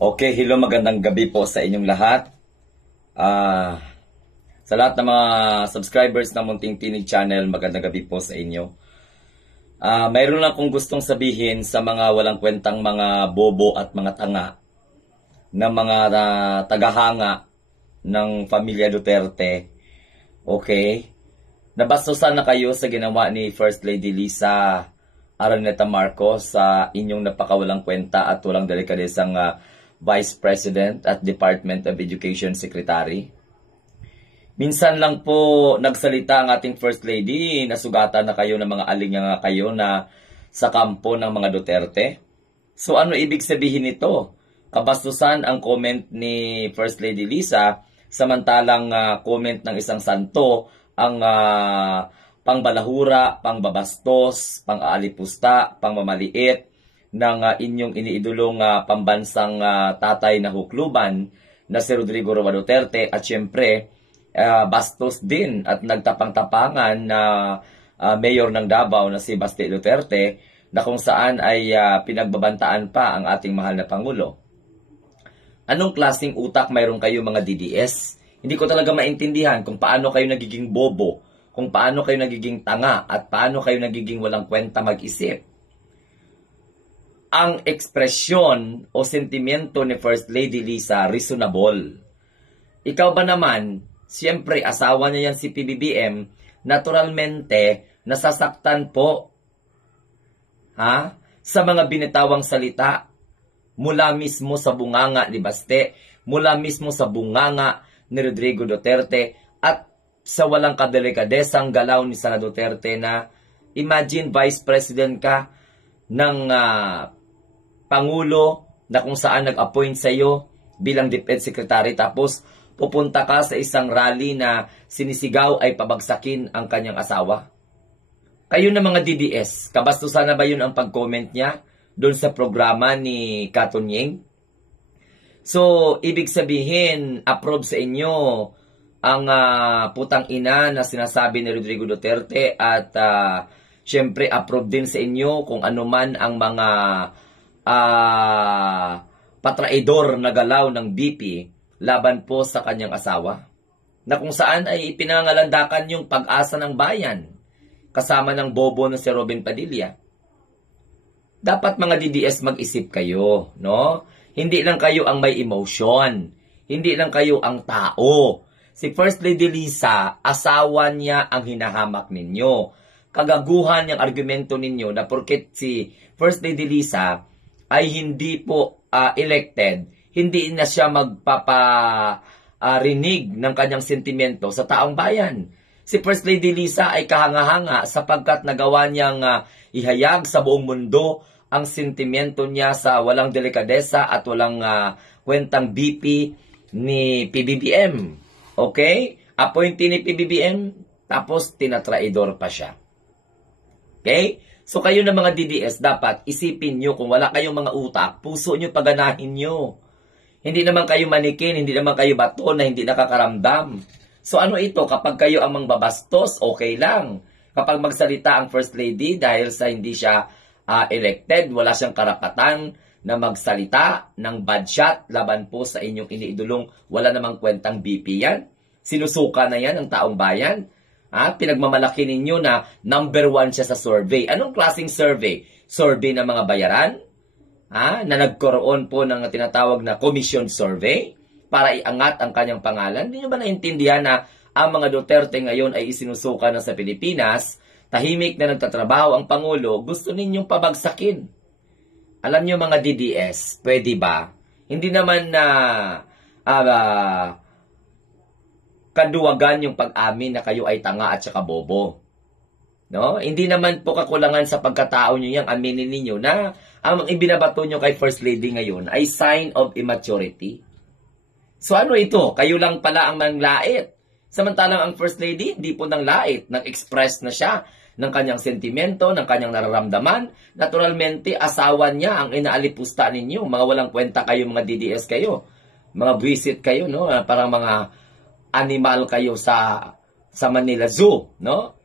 Okay, hello, magandang gabi po sa inyong lahat. Sa lahat ng mga subscribers ng Munting Tinig Channel, magandang gabi po sa inyo. Mayroon lang akong gustong sabihin sa mga walang kwentang mga bobo at mga tanga na mga tagahanga ng pamilya Duterte. Okay? Nabastusan na kayo sa ginawa ni First Lady Lisa Araneta Marcos sa inyong napakawalang kwenta at walang delikadesang Vice President at Department of Education Secretary. Minsan lang po nagsalita ang ating First Lady, nasugatan na kayo ng mga alinyanga kayo na sa kampo ng mga Duterte. So ano ibig sabihin nito? Kabastusan ang comment ni First Lady Lisa, samantalang comment ng isang santo ang pangbalahura, pangbabastos, pang-aalipusta, pangmamaliit ng inyong iniidolong pambansang tatay na hukluban na si Rodrigo Roa Duterte, at syempre bastos din at nagtapang-tapangan na mayor ng Davao na si Baste Duterte, na kung saan ay pinagbabantaan pa ang ating mahal na Pangulo. Anong klaseng utak mayroon kayo mga DDS? Hindi ko talaga maintindihan kung paano kayo nagiging bobo, kung paano kayo nagiging tanga, at paano kayo nagiging walang kwenta mag-isip. Ang ekspresyon o sentimiento ni First Lady Lisa reasonable. Ikaw ba naman, siyempre asawa niya yan si PBBM, naturalmente nasasaktan po sa mga binitawang salita mula mismo sa bunganga ni Baste, mula mismo sa bunganga ni Rodrigo Duterte, at sa walang kadelikadesang galaw ni Sara Duterte na imagine Vice President ka ng Pangulo na kung saan nag-appoint sa iyo bilang DepEd Secretary, tapos pupunta ka sa isang rally na sinisigaw ay pabagsakin ang kanyang asawa. Kayo na mga DDS, kabastusan na ba yun ang pag-comment niya doon sa programa ni Katonyeng? So, ibig sabihin, approve sa inyo ang putang ina na sinasabi ni Rodrigo Duterte, at syempre approve din sa inyo kung ano man ang mga patraidor na galaw ng BP laban po sa kanyang asawa, na kung saan ay pinangalandakan yung pag-asa ng bayan kasama ng bobo na si Robin Padilla. Dapat mga DDS mag-isip kayo, no? Hindi lang kayo ang may emotion, hindi lang kayo ang tao. Si First Lady Lisa, asawa niya ang hinahamak ninyo. Kagaguhan yung argumento ninyo na porket si First Lady Lisa ay hindi po elected, hindi na siya magpaparinig ng kanyang sentimento sa taong bayan. Si First Lady Lisa ay kahanga-hanga sapagkat nagawa niyang ihayag sa buong mundo ang sentimento niya sa walang delikadesa at walang kwentang BP ni PBBM. Okay? Appointee ni PBBM, tapos tinatraidor pa siya. Okay? So kayo na mga DDS, dapat isipin nyo, kung wala kayong mga utak, puso nyo paganahin nyo. Hindi naman kayo manikin, hindi naman kayo bato na hindi nakakaramdam. So ano ito, kapag kayo ang mangbabastos, okay lang. Kapag magsalita ang First Lady dahil sa hindi siya elected, wala siyang karapatan na magsalita ng bad shot laban po sa inyong iniidolong wala namang kwentang BP yan. Sinusuka na yan ng taong bayan. Pinagmamalaki ninyo na number 1 siya sa survey. Anong klaseng survey? Survey ng mga bayaran? Na nagkaroon po ng tinatawag na commission survey para iangat ang kanyang pangalan? Hindi nyo ba naintindihan na ang mga Duterte ngayon ay isinusuka na sa Pilipinas, tahimik na nagtatrabaho ang Pangulo, gusto ninyong pabagsakin? Alam nyo mga DDS, pwede ba? Hindi naman na kaduwagan yung pag-amin na kayo ay tanga at saka bobo. No? Hindi naman po kakulangan sa pagkatao nyo yang aminin ninyo na ang ibinabato nyo kay First Lady ngayon ay sign of immaturity. So ano ito? Kayo lang pala ang manglait. Samantalang ang First Lady, hindi po nang lait. Nag-express na siya ng kanyang sentimento, ng kanyang nararamdaman. Naturalmente, asawa niya ang inaalipusta ninyo. Mga walang kwenta kayo, mga DDS kayo. Mga buwisit kayo, no? Parang mga animal kayo sa Manila Zoo, no?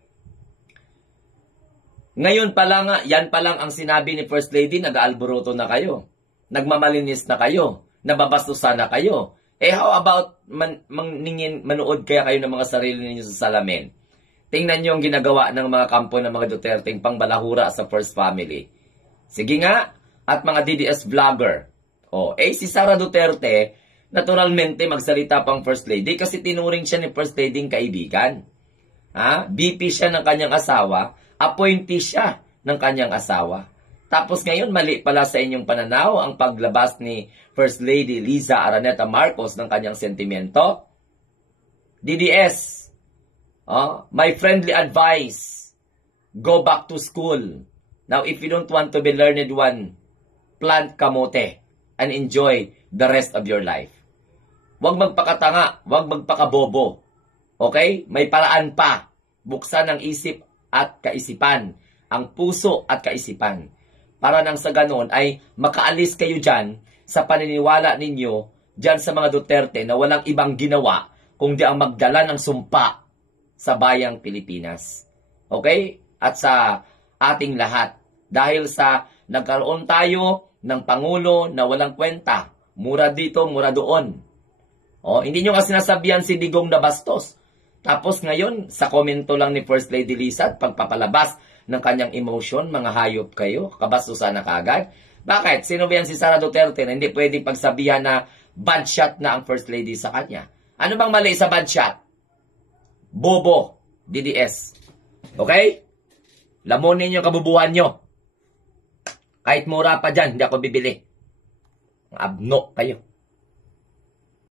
Ngayon pa lang, yan pa lang ang sinabi ni First Lady, nag-aalboroto na kayo. Nagmamalinis na kayo. nababastusan na kayo. How about manood kaya kayo ng mga sarili ninyo sa salamin? Tingnan nyo ang ginagawa ng mga kampo ng mga Duterteng pangbalahura sa First Family. Sige nga, at mga DDS vlogger. Si Sara Duterte, naturalmente magsalita pang First Lady kasi tinuring siya ni First Lady ng kaibigan. BP siya ng kanyang asawa, appointee siya ng kanyang asawa. Tapos ngayon, mali pala sa inyong pananaw ang paglabas ni First Lady Liza Araneta Marcos ng kanyang sentimiento. DDS, my friendly advice, go back to school. Now, if you don't want to be learned one, plant kamote and enjoy the rest of your life. Huwag magpakatanga, huwag magpakabobo. Okay? May paraan pa. Buksan ang isip at kaisipan, ang puso at kaisipan. Para nang sa ganon ay makaalis kayo dyan sa paniniwala ninyo dyan sa mga Duterte na walang ibang ginawa kundi ang magdala ng sumpa sa bayang Pilipinas. Okay? At sa ating lahat. Dahil sa nagkaroon tayo ng Pangulo na walang kwenta. Mura dito, mura doon. Hindi nyo kasi nasabihan si Digong na bastos. Tapos ngayon, sa komento lang ni First Lady Liza at pagpapalabas ng kanyang emotion, mga hayop kayo, kabastusan na kaagad. Bakit? Sino ba yan si Sara Duterte na hindi pwedeng pagsabihan na bad shot na ang First Lady sa kanya? Ano bang mali sa bad shot? Bobo, DDS. Okay? Lamunin nyo kabubuhan nyo. Kahit mura pa dyan, hindi ako bibili. Abno kayo.